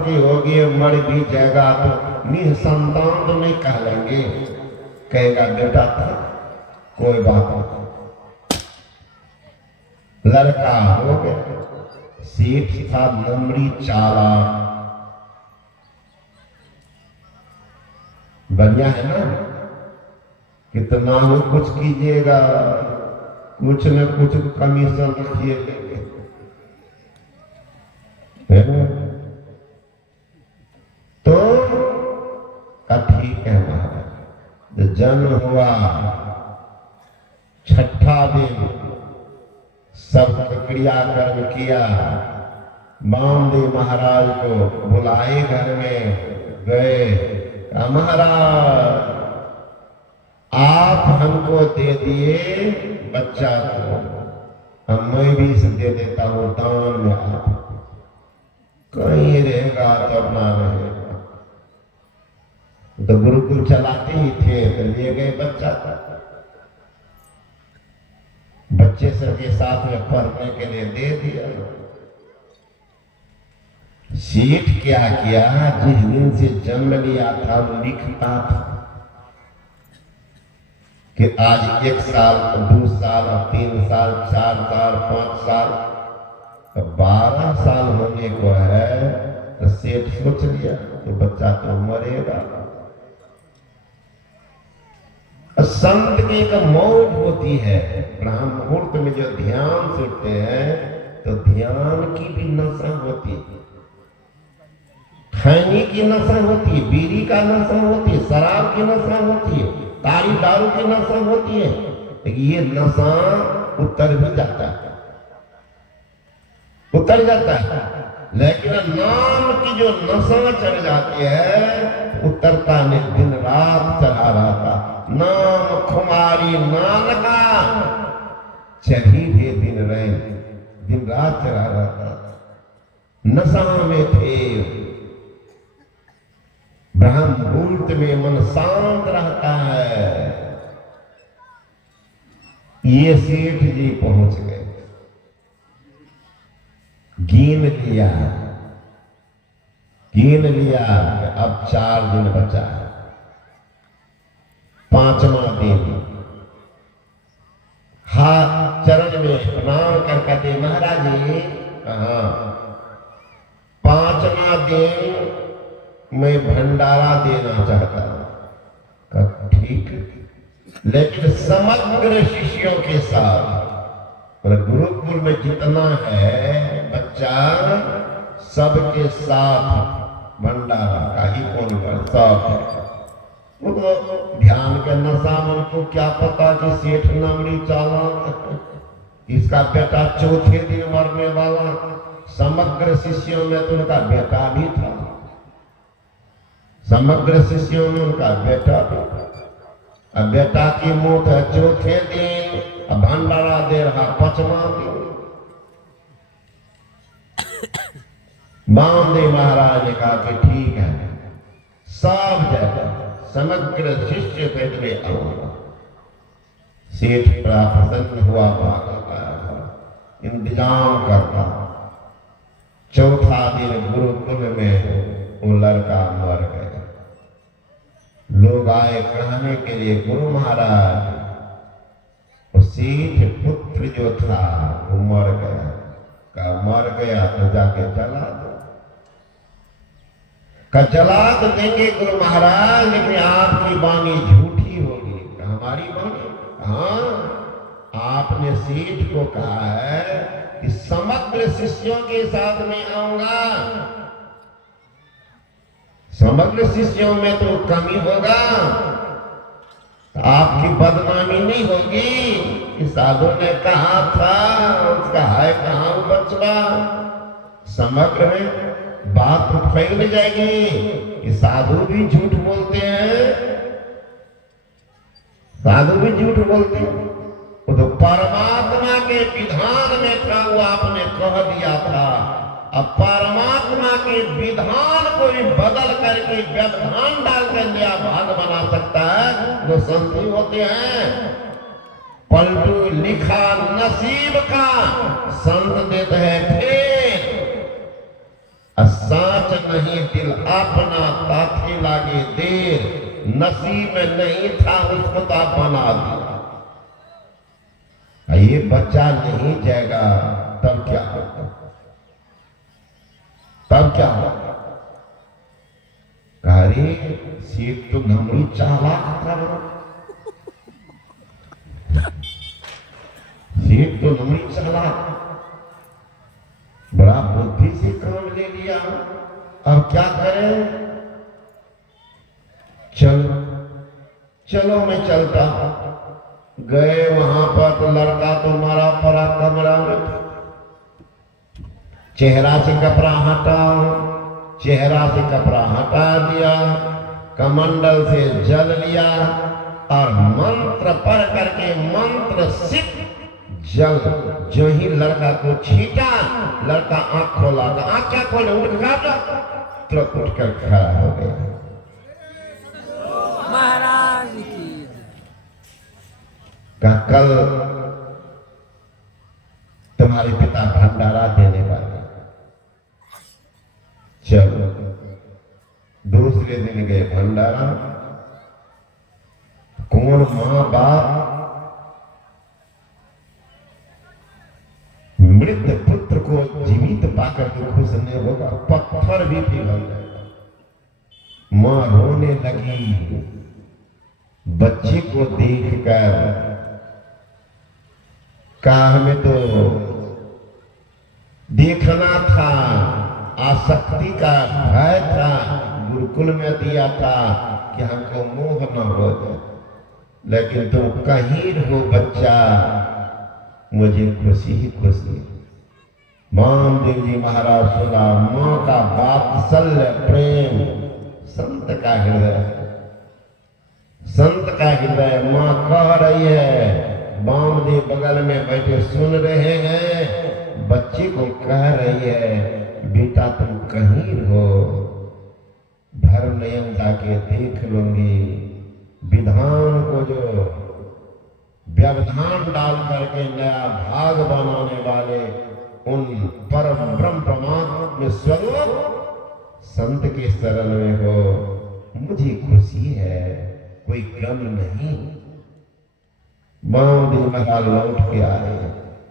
की होगी, मर भी जाएगा तो निसंतान तो नहीं कह लेंगे, कहेगा बेटा था कोई बात नहीं। लड़का हो गया, सेठ था लमड़ी चालाक, बढ़िया है ना। कितना हो कुछ कीजिएगा, कुछ न कुछ कमीशन रखिएगा, है ना। तो ठीक है महाराज। जन्म हुआ, छठा दिन सब क्रियाकर्म किया, बामदेव महाराज को बुलाए, घर में गए। महाराज आप हमको दे दिए बच्चा को, हम मैं भी इसे दे देता हूँ दान में, आप कहीं रहेगा तो अपना रहेगा। तो गुरुकुल चलाते ही थे, तो ले गए बच्चा को, बच्चे सबके साथ में पढ़ने के लिए दे दिया। सेठ क्या किया, जिस दिन से जन्म लिया था लिखता था कि आज 1 साल, 2 साल, 3 साल, 4 साल, 5 साल, 12 साल होने को है। तो सेठ सोच लिया तो बच्चा तो मरेगा। संत की एक मौज होती है, ब्रह्म मुहूर्त में जो ध्यान सुनते हैं तो ध्यान की भी नशा होती है, खैनी की नशा होती है, बीड़ी का नशा होती है, शराब की नशा होती है, तारी दारू की नशा होती है। ये नशा उतर भी जाता है, उतर जाता है, लेकिन नाम की जो नशा चढ़ जाती है उतरता नहीं, दिन रात चढ़ा रहता। नाम खुमारी नानका चढ़ी भी दिन रहे, दिन रात चढ़ा रहता, नशा में थे। ब्रह्म मुहूर्त में मन शांत रहता है। ये सेठ जी पहुंच गए, गिन लिया, अब 4 दिन बचा है, 5वां दिन हाथ चरण में प्रणाम कर कहते महाराज जी, हाँ 5वां दिन मैं भंडारा देना चाहता हूं। ठीक, लेकिन समग्र शिष्यों के साथ, गुरुकुल में जितना है बच्चा सबके साथ भंडारा का ही कौन सब है। वो तो ध्यान के नशा, मन को क्या पता कि सेठ नमड़ी चालाक, इसका बेटा 4थे दिन मरने वाला। समग्र शिष्यों में तो उनका बेटा भी था, समग्र शिष्यों में उनका बेटा भी था। अब बेटा की मौत है 4थे दिन, अब भंडारा दे रहा 5वां दिन। बामदेव महाराज ने कहा कि ठीक है, सब जगह समग्र शिष्य बैठे आऊंगा। सेठ बड़ा प्रसन्न हुआ, इंतजाम करता। 4था दिन गुरुकुल में वो लड़का मर गया। लोग आए कहने के लिए गुरु महाराज वो सेठ पुत्र जो था वो मर गया। का मर गया तो जाके जला दो, का जला तो देंगे गुरु महाराज, लेकिन आपकी वाणी झूठी होगी। हमारी वाणी? हाँ, आपने सेठ को कहा है कि समग्र शिष्यों के साथ में आऊंगा, समग्र शिष्यों में तो कमी होगा, आपकी बदनामी नहीं होगी कि साधु ने कहा था, उसका है कहां बचवा। समग्र में बात तो फैल जाएगी कि साधु भी झूठ बोलते हैं, साधु भी झूठ बोलते हैं। वो तो परमात्मा के विधान में था, वो आपने कह दिया था। अब परमात्मा के विधान को भी बदल करके व्यवधान डाल कर लिया भाग बना सकता है, जो संत होते हैं। पलटू लिखा नसीब का संत देते हैं फेर, साच नहीं दिल अपना ताथे लागे देर, नसीब में नहीं था उसको तो बना दिया। ये बच्चा नहीं जाएगा तब क्या होगा? तब क्या होगा? अरे सीख तो नमरी चालाक था, सीख तो नमरी चालाक, बड़ा बुद्धि से काम ले लिया। अब क्या करें? चलो चलो मैं चलता। गए वहां पर तो लड़का तो मरा पड़ा कमरा में, चेहरा से कपड़ा हटाओ, चेहरा से कपड़ा हटा दिया, कमंडल से जल लिया और मंत्र पढ़ करके मंत्र सिद्ध जल जो ही लड़का को छीटा, लड़का आंख खोला, आंख क्या खोले, उठ गया, तुरंत उठकर खड़ा हो गया। महाराज की का कल तुम्हारे पिता भंडारा देने वाले, चलो दूसरे दिन गए भंडारा। कौन मां बाप मृत पुत्र को जीवित पाकर के खुश नहीं होगा? पत्थर भी पिघल जाएगा। मां रोने लगी बच्चे को देखकर, कहा हमें तो देखना था, आसक्ति का भय था, गुरुकुल में दिया था कि हमको मोह न हो जाए, लेकिन तुम कहीं हो बच्चा, मुझे खुशी ही खुशी। वामदेव जी महाराज सुना, मां का वात्सल्य प्रेम, संत का हृदय, संत का हृदय। मां कह रही है, वामदेव बगल में बैठे सुन रहे हैं, बच्चे को कह रही है, बेटा तुम कहीं हो, धर्म नियम जाके देख लूंगी, विधान को जो व्यवधान डाल करके नया भाग बनाने वाले उन परम ब्रह्म परमात्मा स्वरूप संत के शरण में हो, मुझे खुशी है, कोई गम नहीं। वामदेव महाराज लौट के आए,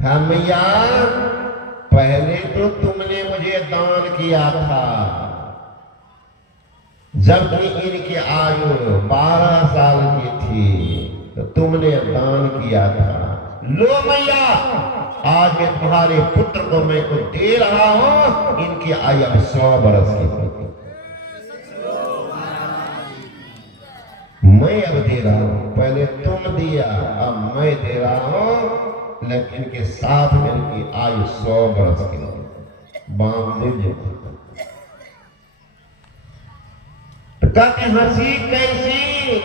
हम यार पहले तो तुमने मुझे दान किया था, जबकि इनकी आयु 12 साल की थी, तो तुमने दान किया था। लो मैया, आज मैं तुम्हारे पुत्र को मैं को दे रहा हूं, इनकी आयु अब 100 बरस की होगी। मैं अब दे रहा हूं, पहले तुम दिया, अब मैं दे रहा हूं, लेकिन इनके साथ में इनकी आयु 100 बरस की होगी। वामदेव जी कहते हंसी कैसी,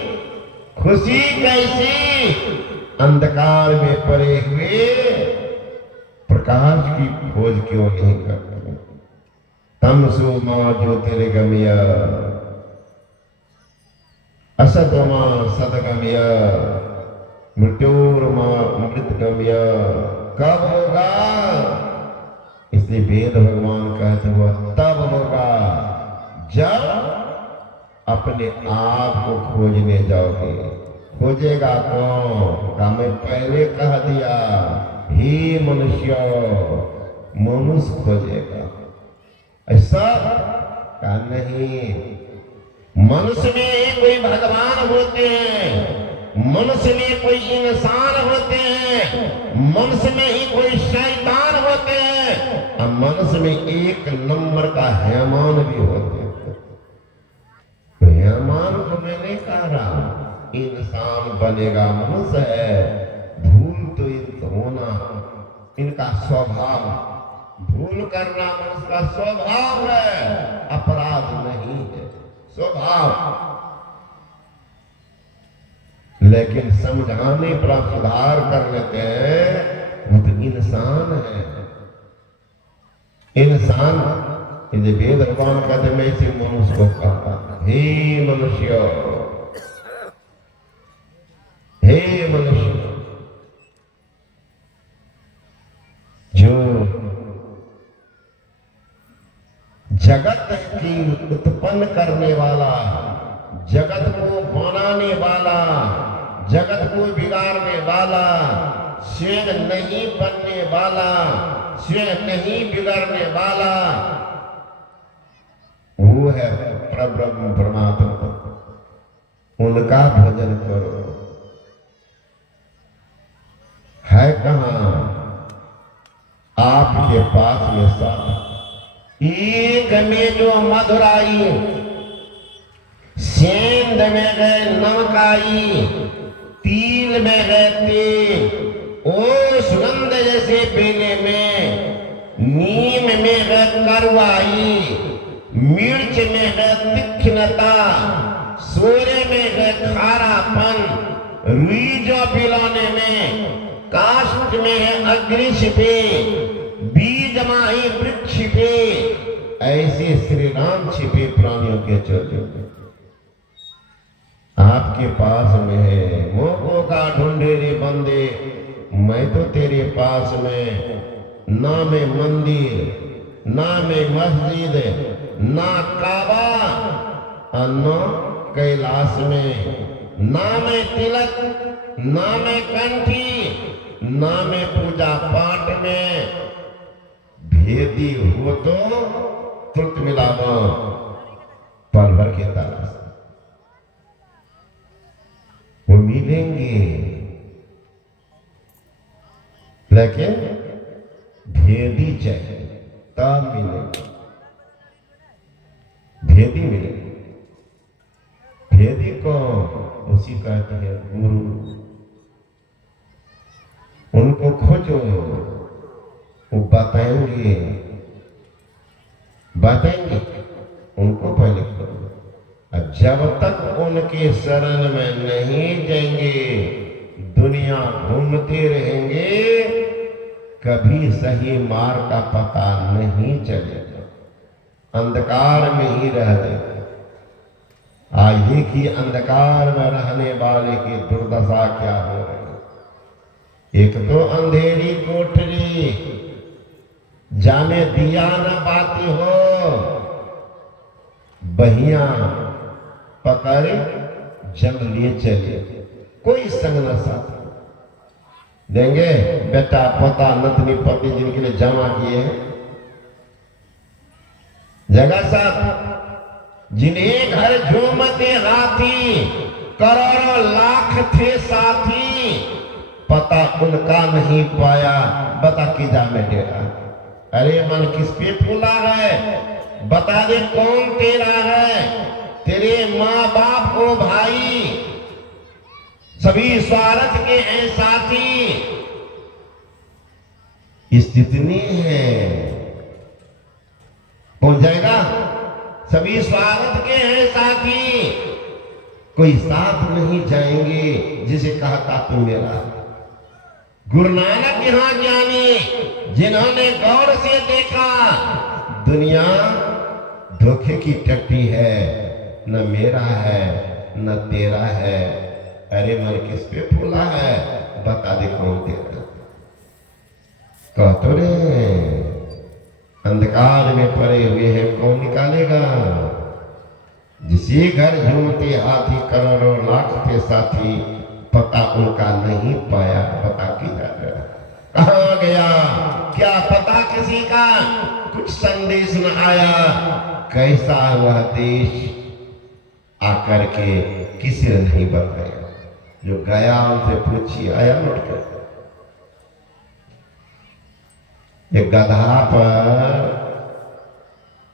खुशी कैसी, अंधकार में पड़े हुए प्रकाश की खोज क्यों नहीं करते? तमसो मां ज्योतिर्गमय, असतमा सदगमय, मृत्योर्मा मृतगमय। कब होगा? इसलिए वेद भगवान कहते हुआ तब होगा जब अपने आप को खोजने जाओगे। खोजेगा कौन? का मैं पहले कह दिया, हे मनुष्य, मनुष्य खोजेगा। ऐसा का नहीं, मनुष्य में ही कोई भगवान होते हैं, मनुष्य में कोई इंसान होते हैं, मनुष्य में ही कोई शैतान होते हैं, और मनुष्य में एक नंबर का हैमान भी होते हैं। हैमान को मैं नहीं कह रहा, इंसान बनेगा, मनुष्य है, भूल तो होना इनका स्वभाव, भूल करना मनुष्य का स्वभाव है, अपराध नहीं है, स्वभाव। लेकिन समझाने पर आप सुधार कर लेते हैं, वो तो इंसान है, इंसान। यदि वेद भगवान कहते मैं इसे मनुष्य को कहता, हे मनुष्य, हे मनुष्य, जो सृष्टि उत्पन्न करने वाला, जगत को बनाने वाला, जगत को बिगाड़ने वाला, स्वयं नहीं बनने वाला, स्वयं नहीं बिगड़ने वाला, वो है परब्रह्म परमात्मा। उनका भजन करो। है कहाँ? आपके पास में सब। एक में जो मधुराई, सेंध में गए नमकाई, तिल में गए तेल, ओ सुगंध जैसे बेले में, नीम में गए करवाई, मिर्च में गए तीक्ष्णता, सोरे में गए खारापन, रुई जो पिलाने में, काष्ठ में है अग्नि छिपे, बीज माही वृक्ष पे, ऐसे श्री राम छिपे प्राणियों के चरणों में। आपके पास में है। मोको का ढूंढे रे बंदे, मैं तो तेरे पास में। ना में मंदिर, ना में मस्जिद, ना काबा, न कैलाश में, ना में तिलक, ना में कंठी, ना में पूजा पाठ में। भेदी हो तो तुरंत मिलाना, पल भर के तलाश वो मिलेंगे, लेकिन भेदी चाहिए तब मिलेंगे। भेदी मिलेंगे। भेदी को उसी कहते हैं गुरु। उनको खोजो, वो बताएंगे, बताएंगे। उनको पहले खोजो। जब तक उनके शरण में नहीं जाएंगे, दुनिया घूमते रहेंगे, कभी सही मार्ग का पता नहीं चलेगा, अंधकार में ही रह जाएंगे। आज देखिए अंधकार में रहने वाले की दुर्दशा क्या हो रही। एक तो अंधेरी कोठरी, जाने दिया न पाती हो, बहिया पकड़े जंग लिए चले, कोई संग न साथ देंगे। बेटा पोता नतनी पति जिनके लिए जमा किए हैं, जगह साथ जिन्हें घर झूमते हाथी, करोड़ों लाख थे साथी, पता उनका नहीं पाया, बता कि जा में डेरा। अरे मन किस पे फूला है, बता दे कौन तेरा है। तेरे माँ बाप को भाई, सभी स्वार्थ के हैं साथी। स्थिति नहीं है, पहुंच जाएगा। सभी स्वार्थ के हैं साथी, कोई साथ नहीं जाएंगे जिसे कहा था तू मेरा। गुरु नानक यहाँ ज्ञानी, जिन्होंने गौर से देखा दुनिया धोखे की टट्टी है, न मेरा है न तेरा है। अरे मन किस पे फूला है, बता दे कौन तेरा। कह तो रे अंधकार में पड़े हुए हैं, कौन निकालेगा। जिसे घर झूमते हाथी, करोड़ों लाख थे साथी, पता उनका नहीं पाया, बता किधर कहाँ गया, क्या पता किसी का, कुछ संदेश न आया। कैसा वह देश आकर के किसी ने नहीं बताया। जो गया उनसे पूछिए, आया लौट कर। एक गधा पर